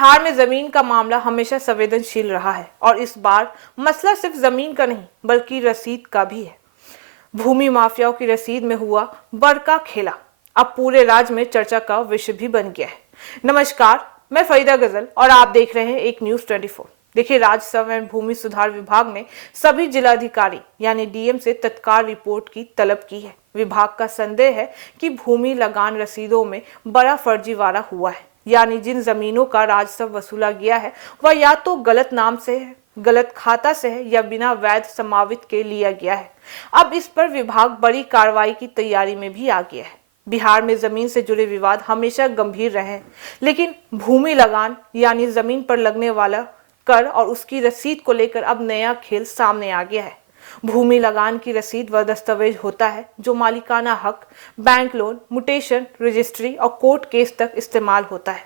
बिहार में जमीन का मामला हमेशा संवेदनशील रहा है और इस बार मसला सिर्फ जमीन का नहीं बल्कि रसीद का भी है। भूमि माफियाओं की रसीद में हुआ बड़का खेला अब पूरे राज्य में चर्चा का विषय भी बन गया है। नमस्कार, मैं फरीदा गजल और आप देख रहे हैं एक न्यूज 24। देखिए, राजस्व एवं भूमि सुधार विभाग ने सभी जिलाधिकारी यानी डीएम से तत्काल रिपोर्ट की तलब की है। विभाग का संदेह है कि भूमि लगान रसीदों में बड़ा फर्जीवाड़ा हुआ है, यानी जिन जमीनों का राजस्व वसूला गया है वह या तो गलत नाम से है, गलत खाता से है या बिना वैध समावित के लिया गया है। अब इस पर विभाग बड़ी कार्रवाई की तैयारी में भी आ गया है। बिहार में जमीन से जुड़े विवाद हमेशा गंभीर रहे हैं, लेकिन भूमि लगान यानी जमीन पर लगने वाला कर और उसकी रसीद को लेकर अब नया खेल सामने आ गया है। भूमि लगान की रसीद वह दस्तावेज होता है जो मालिकाना हक, बैंक लोन, म्यूटेशन, रजिस्ट्री और कोर्ट केस तक इस्तेमाल होता है।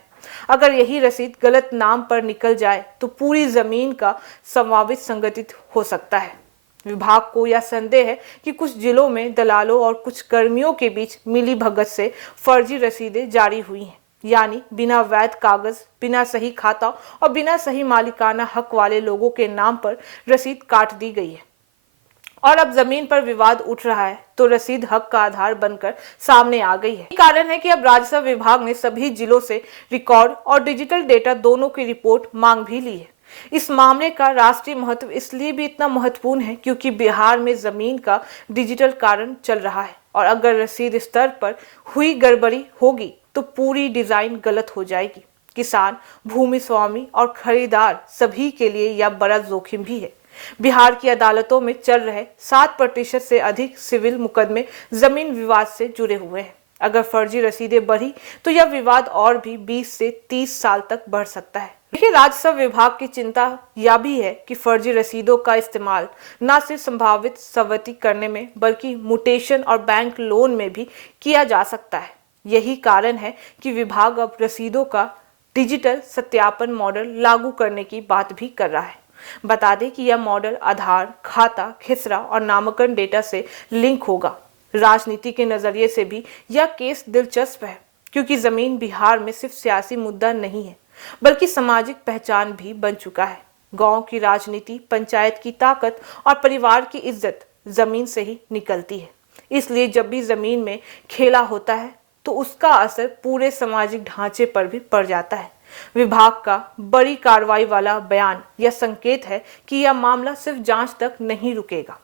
अगर यही रसीद गलत नाम पर निकल जाए तो पूरी जमीन का समावित संगठित हो सकता है। विभाग को यह संदेह है कि कुछ जिलों में दलालों और कुछ कर्मियों के बीच मिली भगत से फर्जी रसीदें जारी हुई हैं, यानी बिना वैध कागज, बिना सही खाता और बिना सही मालिकाना हक वाले लोगों के नाम पर रसीद काट दी गई है। और अब जमीन पर विवाद उठ रहा है तो रसीद हक का आधार बनकर सामने आ गई है। यही कारण है कि अब राजस्व विभाग ने सभी जिलों से रिकॉर्ड और डिजिटल डेटा दोनों की रिपोर्ट मांग भी ली है। इस मामले का राष्ट्रीय महत्व इसलिए भी इतना महत्वपूर्ण है क्योंकि बिहार में जमीन का डिजिटल कारण चल रहा है और अगर रसीद स्तर पर हुई गड़बड़ी होगी तो पूरी डिजाइन गलत हो जाएगी। किसान, भूमि स्वामी और खरीदार सभी के लिए यह बड़ा जोखिम भी है। बिहार की अदालतों में चल रहे 7% से अधिक सिविल मुकदमे जमीन विवाद से जुड़े हुए हैं। अगर फर्जी रसीदें बढ़ी तो यह विवाद और भी 20 से 30 साल तक बढ़ सकता है। देखिए, राजस्व विभाग की चिंता यह भी है कि फर्जी रसीदों का इस्तेमाल न सिर्फ संभावित संपत्ति करने में बल्कि म्यूटेशन और बैंक लोन में भी किया जा सकता है। यही कारण है कि विभाग अब रसीदों का डिजिटल सत्यापन मॉडल लागू करने की बात भी कर रहा है। बता दें कि यह मॉडल आधार, खाता, खसरा और नामांकन डेटा से लिंक होगा। राजनीति के नजरिए से भी यह केस दिलचस्प है क्योंकि जमीन बिहार में सिर्फ सियासी मुद्दा नहीं है बल्कि सामाजिक पहचान भी बन चुका है। गांव की राजनीति, पंचायत की ताकत और परिवार की इज्जत जमीन से ही निकलती है। इसलिए जब भी जमीन में खेला होता है तो उसका असर पूरे सामाजिक ढांचे पर भी पड़ जाता है। विभाग का बड़ी कार्रवाई वाला बयान यह संकेत है कि यह मामला सिर्फ जांच तक नहीं रुकेगा।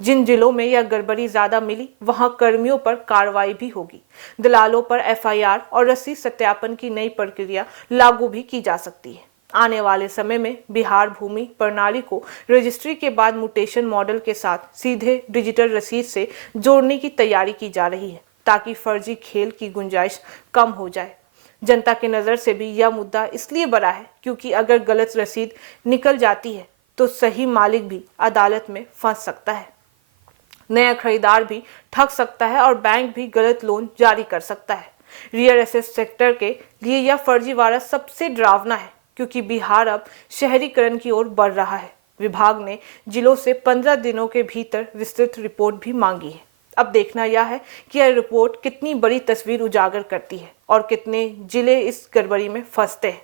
जिन जिलों में यह गड़बड़ी ज्यादा मिली वहां कर्मियों पर कार्रवाई भी होगी। दलालों पर एफआईआर और रसीद सत्यापन की नई प्रक्रिया लागू भी की जा सकती है। आने वाले समय में बिहार भूमि प्रणाली को रजिस्ट्री के बाद म्यूटेशन मॉडल के साथ सीधे डिजिटल रसीद से जोड़ने की तैयारी की जा रही है ताकि फर्जी खेल की गुंजाइश कम हो जाए। जनता की नज़र से भी यह मुद्दा इसलिए बड़ा है क्योंकि अगर गलत रसीद निकल जाती है तो सही मालिक भी अदालत में फंस सकता है, नया खरीदार भी ठग सकता है और बैंक भी गलत लोन जारी कर सकता है। रियल एस्टेट सेक्टर के लिए यह फर्जीवाड़ा सबसे डरावना है क्योंकि बिहार अब शहरीकरण की ओर बढ़ रहा है। विभाग ने जिलों से 15 दिनों के भीतर विस्तृत रिपोर्ट भी मांगी है। अब देखना यह है कि यह रिपोर्ट कितनी बड़ी तस्वीर उजागर करती है और कितने जिले इस गड़बड़ी में फंसते हैं।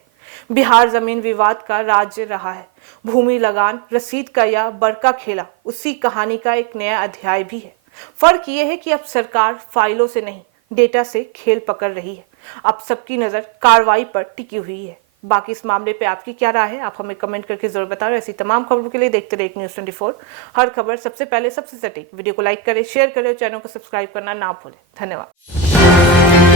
बिहार जमीन विवाद का राज्य रहा है। भूमि लगान रसीद का यह बड़का खेला उसी कहानी का एक नया अध्याय भी है। फर्क यह है कि अब सरकार फाइलों से नहीं, डेटा से खेल पकड़ रही है। अब सबकी नजर कार्रवाई पर टिकी हुई है। बाकी इस मामले पे आपकी क्या राय है, आप हमें कमेंट करके जरूर बताएं। ऐसी तमाम खबरों के लिए देखते रहिए न्यूज़ 24। हर खबर सबसे पहले, सबसे सटीक। वीडियो को लाइक करें, शेयर करें और चैनल को सब्सक्राइब करना ना भूलें। धन्यवाद।